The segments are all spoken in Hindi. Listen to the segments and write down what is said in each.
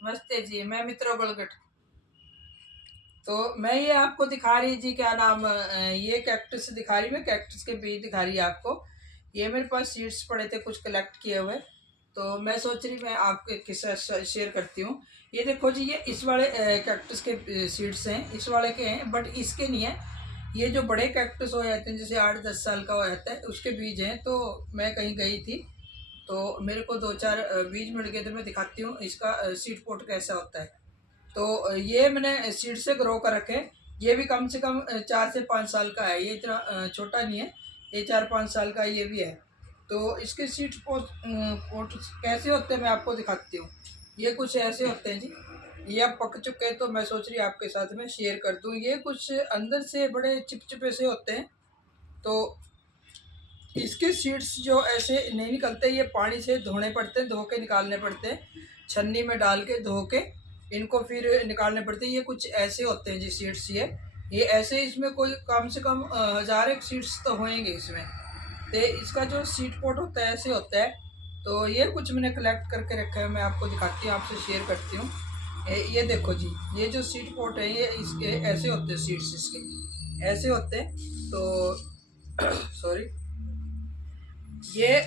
नमस्ते जी, मैं मित्रों बलगट। तो मैं ये आपको दिखा रही जी, क्या नाम ये कैक्टस दिखा रही, मैं कैक्टस के बीज दिखा रही है आपको। ये मेरे पास सीड्स पड़े थे कुछ कलेक्ट किए हुए, तो मैं सोच रही मैं आपके किस्सा शेयर करती हूँ। ये देखो जी, ये इस वाले कैक्टस के सीड्स हैं, इस वाले के हैं, बट इसके नहीं है। ये जो बड़े कैक्टस हो जाते हैं, जैसे 8-10 साल का हो जाता है, उसके बीज हैं। तो मैं कहीं गई थी, तो मेरे को 2-4 बीज मिल गए थे। मैं दिखाती हूँ इसका सीड पोट कैसा होता है। तो ये मैंने सीड से ग्रो कर रखे। ये भी कम से कम 4 से 5 साल का है, ये इतना छोटा नहीं है। ये 4-5 साल का ये भी है। तो इसके सीड पोट कैसे होते हैं मैं आपको दिखाती हूँ। ये कुछ ऐसे होते हैं जी। ये अब पक चुके हैं, तो मैं सोच रही आपके साथ में शेयर कर दूँ। ये कुछ अंदर से बड़े चिपचिपे से होते हैं। तो इसके सीड्स जो ऐसे नहीं निकलते, ये पानी से धोने पड़ते हैं, धो के निकालने पड़ते हैं, छन्नी में डाल के धो के इनको फिर निकालने पड़ते हैं। ये कुछ ऐसे होते हैं जी सीड्स। ये ऐसे, इसमें कोई कम से कम 1000 एक सीड्स तो होंगे इसमें। तो इसका जो सीड पोट होता है ऐसे होता है। तो ये कुछ मैंने कलेक्ट करके रखा है, मैं आपको दिखाती हूँ, आपसे शेयर करती हूँ। ये देखो जी, ये जो सीड पोट है, ये इसके ऐसे होते हैं, सीड्स इसके ऐसे होते हैं। तो सॉरी, ये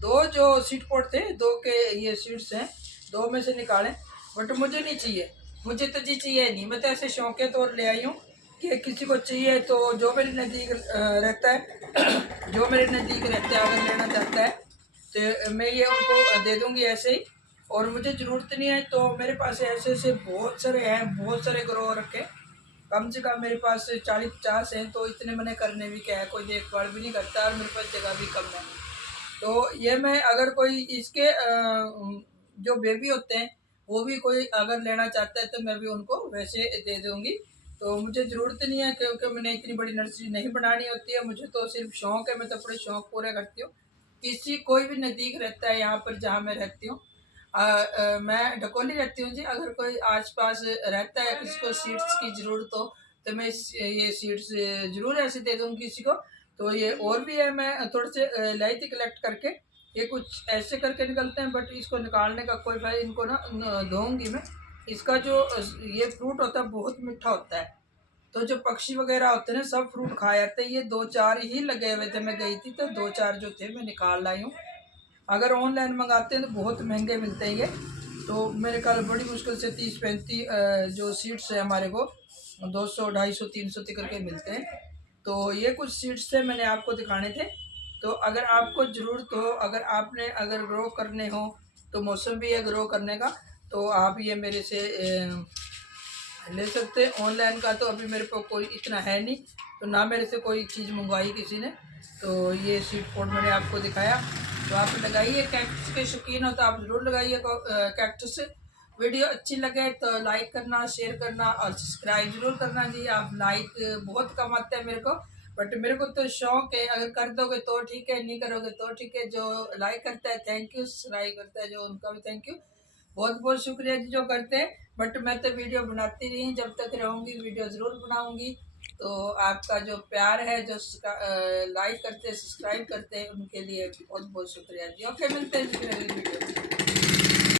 दो जो सीट पोर्ट थे, दो के ये सीट्स हैं, दो में से निकालें। बट मुझे नहीं चाहिए, मुझे तो जी चाहिए नहीं। मैं तो ऐसे शौक के तौर ले आई हूँ कि किसी को चाहिए तो जो मेरे नज़दीक रहता है जो मेरे नज़दीक रहता है, अगर लेना चाहता है तो मैं ये उनको दे दूँगी ऐसे ही। और मुझे ज़रूरत नहीं है, तो मेरे पास ऐसे ऐसे बहुत सारे हैं, बहुत सारे ग्रो रखे। कम से कम मेरे पास 40-50 हैं। तो इतने मैंने करने भी क्या है, कोई देखभाल भी नहीं करता और मेरे पास जगह भी कम है। तो ये मैं, अगर कोई इसके जो बेबी होते हैं, वो भी कोई अगर लेना चाहता है तो मैं भी उनको वैसे दे दूँगी। तो मुझे ज़रूरत नहीं है, क्योंकि मैंने इतनी बड़ी नर्सरी नहीं बनानी होती है। मुझे तो सिर्फ शौक है, मैं तो अपने शौक पूरे करती हूँ। किसी कोई भी नज़दीक रहता है यहाँ पर जहाँ मैं रहती हूँ, मैं ढकोली रहती हूँ जी। अगर कोई आस-पास रहता है, किसी को सीड्स की ज़रूरत हो, तो मैं ये सीड्स ज़रूर ऐसे दे दूँगी किसी को। तो ये और भी है, मैं थोड़े से लाई थी कलेक्ट करके। ये कुछ ऐसे करके निकलते हैं, बट इसको निकालने का कोई भाई, इनको ना धोऊंगी मैं। इसका जो ये फ्रूट होता है बहुत मीठा होता है। तो जो पक्षी वगैरह होते हैं ना, सब फ्रूट खा जाते हैं। ये 2-4 ही लगे हुए थे, मैं गई थी तो 2-4 जो थे मैं निकाल लाई हूँ। अगर ऑनलाइन मंगाते हैं तो बहुत महंगे मिलते हैं ये। तो मेरे ख्याल बड़ी मुश्किल से 30-35 जो सीड्स है हमारे को 200, 250, 300 तक करके मिलते हैं। तो ये कुछ सीड्स थे, मैंने आपको दिखाने थे। तो अगर आपको ज़रूरत हो, अगर आपने अगर ग्रो करने हो, तो मौसम भी है ग्रो करने का, तो आप ये मेरे से ले सकते हैं। ऑनलाइन का तो अभी मेरे को कोई इतना है नहीं, तो ना मेरे से कोई चीज़ मंगवाई किसी ने। तो ये सीड पोट मैंने आपको दिखाया। तो आप लगाइए, कैक्टस के शौकीन हो तो आप ज़रूर लगाइए कैक्टस। वीडियो अच्छी लगे तो लाइक करना, शेयर करना और सब्सक्राइब ज़रूर करना जी। आप लाइक बहुत कम आते हैं मेरे को, बट मेरे को तो शौक है। अगर कर दोगे तो ठीक है, नहीं करोगे तो ठीक है। जो लाइक करता है थैंक यू, सब्सक्राइब करता है जो, उनका भी थैंक यू। बहुत बहुत शुक्रिया जी जो करते हैं। बट मैं तो वीडियो बनाती रही, जब तक रहूँगी वीडियो ज़रूर बनाऊँगी। तो आपका जो प्यार है, जो लाइक करते हैं, सब्सक्राइब करते हैं, उनके लिए बहुत बहुत शुक्रिया जी। ओके, मिलते हैं जी फिर अगली वीडियो।